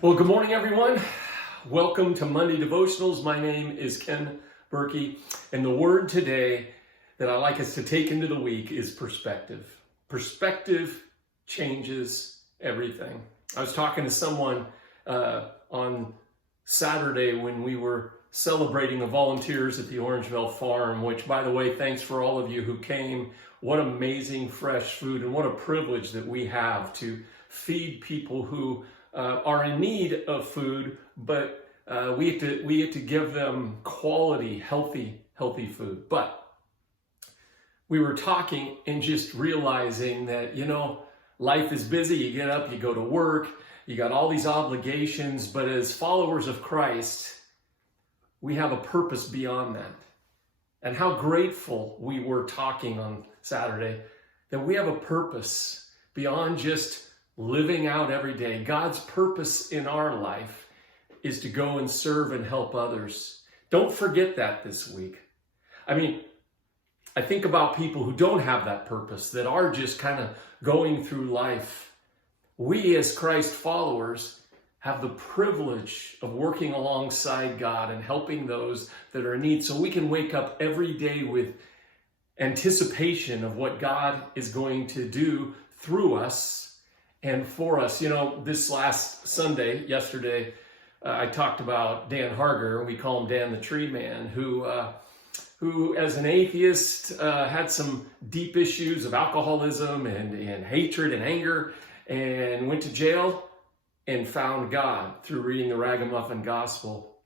Well, good morning, everyone. Welcome to Monday Devotionals. My name is Ken Burkey, and the word today that I like us to take into the week is perspective. Perspective changes everything. I was talking to someone on Saturday when we were celebrating the volunteers at the Orangeville Farm, which, by the way, thanks for all of you who came. What amazing fresh food, and what a privilege that we have to feed people who are in need of food, but we have to give them quality, healthy food. But we were talking and just realizing that, life is busy. You get up, you go to work, you got all these obligations, but as followers of Christ, we have a purpose beyond that. And how grateful we were talking on Saturday that we have a purpose beyond just living out every day. God's purpose in our life is to go and serve and help others. Don't forget that this week. I think about people who don't have that purpose, that are just kind of going through life. We as Christ followers have the privilege of working alongside God and helping those that are in need, so we can wake up every day with anticipation of what God is going to do through us and for us. This last Sunday, yesterday, I talked about Dan Harger. We call him Dan the Tree Man, who as an atheist, had some deep issues of alcoholism and hatred and anger, and went to jail and found God through reading the Ragamuffin Gospel.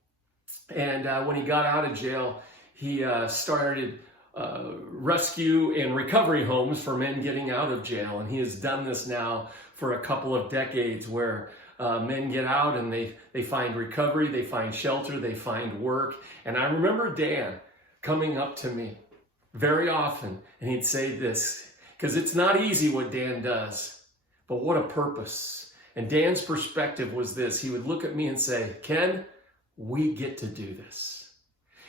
And when he got out of jail, he started rescue and recovery homes for men getting out of jail. And he has done this now for a couple of decades, where men get out and they find recovery, they find shelter, they find work. And I remember Dan coming up to me very often, and he'd say this, because it's not easy what Dan does, but what a purpose. And Dan's perspective was this. He would look at me and say, Ken, we get to do this.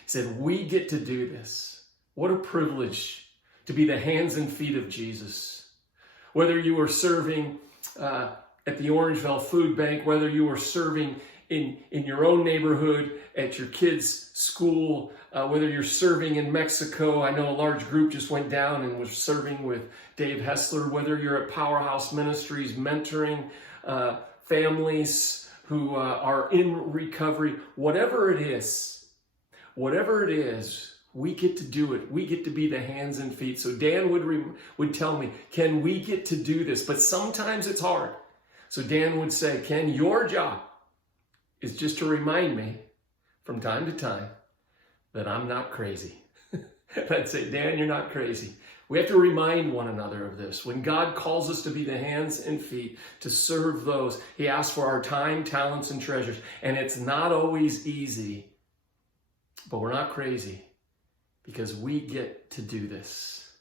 He said, we get to do this. What a privilege to be the hands and feet of Jesus. Whether you are serving at the Orangeville Food Bank, whether you are serving in your own neighborhood, at your kids' school, whether you're serving in Mexico. I know a large group just went down and was serving with Dave Hessler. Whether you're at Powerhouse Ministries mentoring families who are in recovery, whatever it is, we get to do it. We get to be the hands and feet. So Dan would tell me, Ken, we get to do this, but sometimes it's hard. So Dan would say, Ken, your job is just to remind me from time to time that I'm not crazy. I'd say, Dan, you're not crazy. We have to remind one another of this. When God calls us to be the hands and feet, to serve those, he asks for our time, talents, and treasures. And it's not always easy, but we're not crazy, because we get to do this.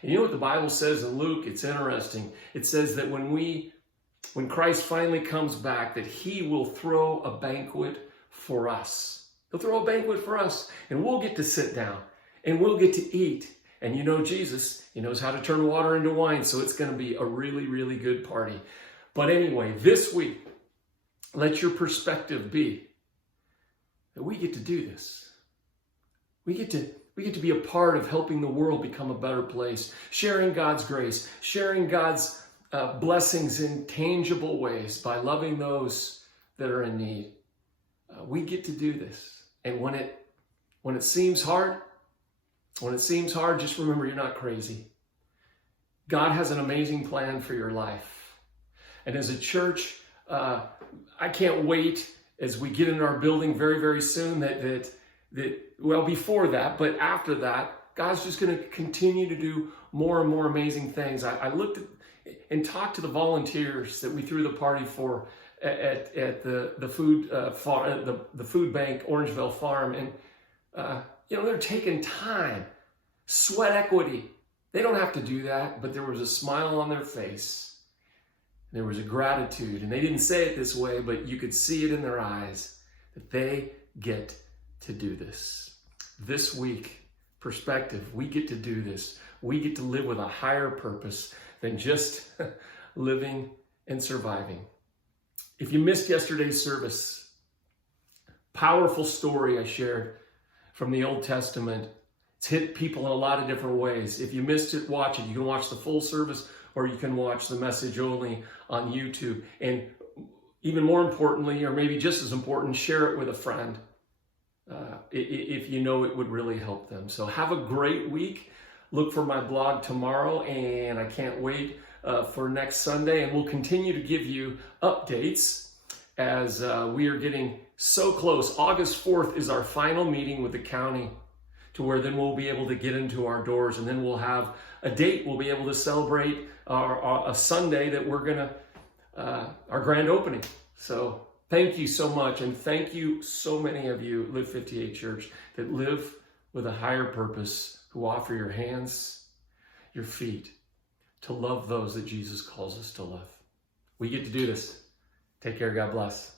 And you know what the Bible says in Luke? It's interesting. It says that when Christ finally comes back, that he will throw a banquet for us. He'll throw a banquet for us, and we'll get to sit down, and we'll get to eat. And Jesus, he knows how to turn water into wine, so it's going to be a really, really good party. But anyway, this week, let your perspective be that we get to do this. We get to be a part of helping the world become a better place, sharing God's grace, sharing God's blessings in tangible ways by loving those that are in need. We get to do this. And when it seems hard, just remember you're not crazy. God has an amazing plan for your life. And as a church, I can't wait as we get into our building very, very soon before that, but after that, God's just going to continue to do more and more amazing things. I looked at and talked to the volunteers that we threw the party for at the food bank, Orangeville Farm, and they're taking time, sweat equity. They don't have to do that, but there was a smile on their face. There was a gratitude, and they didn't say it this way, but you could see it in their eyes that they get to do this. This week, perspective, we get to do this. We get to live with a higher purpose than just living and surviving. If you missed yesterday's service, powerful story I shared from the Old Testament. It's hit people in a lot of different ways. If you missed it, watch it. You can watch the full service, or you can watch the message only on YouTube. And even more importantly, or maybe just as important, share it with a friend if you know it would really help them. So have a great week. Look for my blog tomorrow, and I can't wait for next Sunday. And we'll continue to give you updates as we are getting so close. August 4th is our final meeting with the county, to where then we'll be able to get into our doors, and then we'll have a date. We'll be able to celebrate a Sunday that we're going to, our grand opening. So thank you so much, and thank you so many of you, Live58 Church, that live with a higher purpose, who offer your hands, your feet, to love those that Jesus calls us to love. We get to do this. Take care. God bless.